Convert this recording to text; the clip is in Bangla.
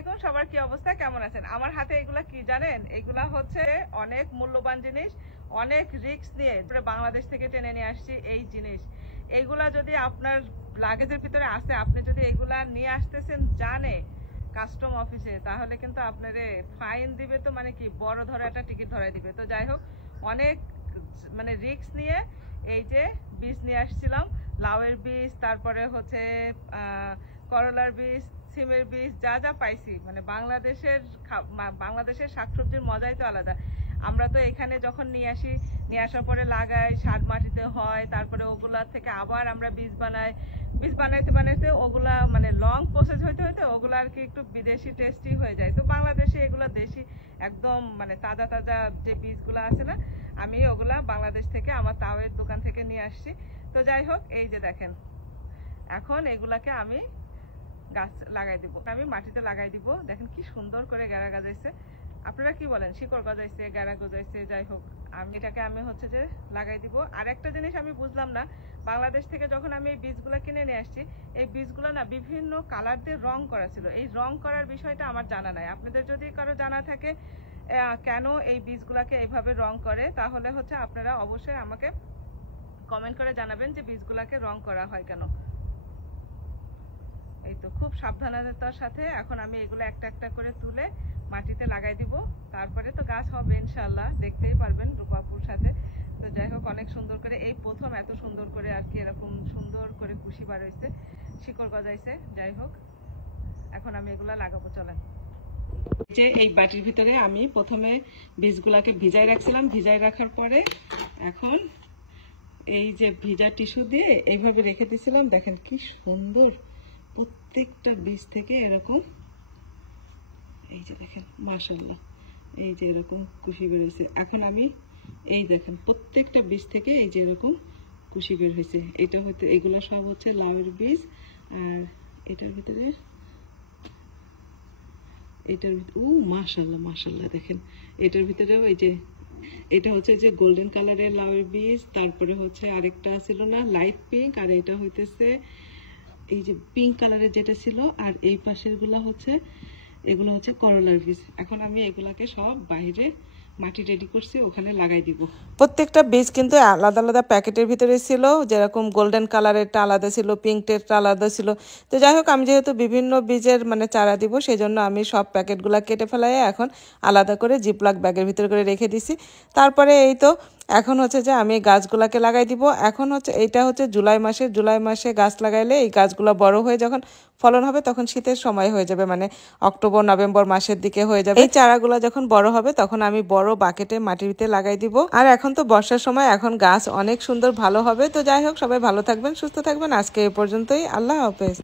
আলাইকুম, সবার কি অবস্থা, কেমন আছেন? আমার হাতে এগুলা কি জানেন? এগুলা হচ্ছে অনেক মূল্যবান জিনিস, অনেক রিস্ক নিয়ে বাংলাদেশ থেকে টেনে নিয়ে আসছি এই জিনিস। এইগুলা যদি আপনার লাগেজের ভিতরে আসে, আপনি যদি এগুলা নিয়ে আসতেছেন জানে কাস্টম অফিসে, তাহলে কিন্তু আপনারে ফাইন দিবে। তো মানে কি বড় ধরে একটা টিকিট ধরাই দিবে। তো যাই হোক, অনেক মানে রিস্ক নিয়ে এই যে বীজ নিয়ে আসছিলাম, লাউয়ের বীজ, তারপরে হচ্ছে করলার বীজ, সিমের বীজ, যা যা পাইছি। মানে বাংলাদেশের শাকসবজির মজাই তো আলাদা। আমরা তো এখানে যখন নিয়ে আসার পরে লাগাই, সার মাটিতে হয়, তারপরে ওগুলা থেকে আবার আমরা বীজ বানাই। বীজ বানাইতে ওগুলা মানে লং প্রসেস হইতে ওগুলা আর কি একটু বিদেশি টেস্টি হয়ে যায়। তো বাংলাদেশে এগুলা দেশি একদম মানে তাজা তাজা যে বীজগুলো আছে না, আমি ওগুলা বাংলাদেশ থেকে আমার তাওয়ের দোকান থেকে নিয়ে আসছি। তো যাই হোক, এই যে দেখেন, এখন এগুলাকে আমি গাছ লাগাই দিব, আমি মাটিতে লাগাই দিব। দেখেন কি সুন্দর করে গেরা গজাইছে। আপনারা কি বলেন? শিকড় গজাইছে, গেরা গজাইছে। যাই হোক, এটাকে আমি হচ্ছে যে লাগাই দিব। আর একটা জিনিস আমি বুঝলাম না, বাংলাদেশ থেকে যখন আমি এই বীজগুলো কিনে নিয়ে আসছি, এই বীজগুলো না বিভিন্ন কালার দিয়ে রং করা ছিল। এই রং করার বিষয়টা আমার জানা নাই। আপনাদের যদি কারো জানা থাকে কেন এই বীজগুলাকে এইভাবে রং করে, তাহলে হচ্ছে আপনারা অবশ্যই আমাকে কমেন্ট করে জানাবেন যে বীজগুলাকে রং করা হয় কেন। এই তো খুব সাবধানতার সাথে এখন আমি এগুলো একটা একটা করে তুলে মাটিতে লাগাই দিব। তারপরে তো গাছ হবে ইনশাল্লাহ, দেখতেই পারবেন রূপাপুর সাথে। তো যাই হোক, অনেক সুন্দর করে এই প্রথম এত সুন্দর করে আর কি এরকম সুন্দর করে কুশি বার হয়েছে, শিকড় গজাইছে। যাই হোক, এখন আমি এগুলা লাগাবো, চলেন। যে এই বাটির ভিতরে আমি প্রথমে বীজগুলাকে ভিজাই রাখছিলাম, ভিজাই রাখার পরে এখন এই যে ভিজা টিস্যু দিয়ে এইভাবে রেখে দিয়েছিলাম। দেখেন কি সুন্দর, প্রত্যেকটা বীজ থেকে এরকম, এই যে দেখেন মাশাআল্লাহ, এই যে এরকম কুশি বের হয়েছে। এখন আমি এই দেখেন প্রত্যেকটা বীজ থেকে এই যে এরকম কুশি বের হয়েছে। এটা হয়তো এগুলো সব হচ্ছে লাউয়ের বীজ। আর এটার ভিতরে ও মাশাআল্লাহ মাশাআল্লাহ, দেখেন এটার ভিতরেও এই যে এটা হচ্ছে যে গোল্ডেন কালারের লাউয়ের বীজ। তারপরে হচ্ছে আরেকটা ছিল না লাইট পিঙ্ক, আর এটা হইতেছে এই যে পিঙ্ক কালারের যেটা ছিল। আর এই পাশের গুলা হচ্ছে এগুলো হচ্ছে করলার বীজ। এখন আমি এগুলাকে সব বাইরে মাটি রেডি করছি, ওখানে লাগাই দিব। প্রত্যেকটা বীজ কিন্তু আলাদা আলাদা প্যাকেটের ভিতরে ছিল, যেরকম গোল্ডেন কালারেরটা আলাদা ছিল, পিঙ্কটা আলাদা ছিল। তো যাই হোক, আমি যেহেতু বিভিন্ন বীজের মানে চারা দিব, সেই জন্য আমি সব প্যাকেটগুলো কেটে ফেলাই এখন আলাদা করে জিপলক ব্যাগের ভিতরে করে রেখে দিছি। তারপরে এই তো এখন হচ্ছে যে আমি গাছগুলাকে লাগাই দিব। এখন হচ্ছে এইটা হচ্ছে জুলাই মাসে গাছ লাগাইলে এই গাছগুলো বড় হয়ে যখন ফলন হবে তখন শীতের সময় হয়ে যাবে, মানে অক্টোবর নভেম্বর মাসের দিকে হয়ে যাবে। এই চারাগুলো যখন বড় হবে তখন আমি বড় বাকেটে মাটির ভিতরে লাগাই দিব। আর এখন তো বর্ষার সময়, এখন গাছ অনেক সুন্দর ভালো হবে। তো যাই হোক, সবাই ভালো থাকবেন, সুস্থ থাকবেন। আজকে এই পর্যন্তই, আল্লাহ হাফেজ।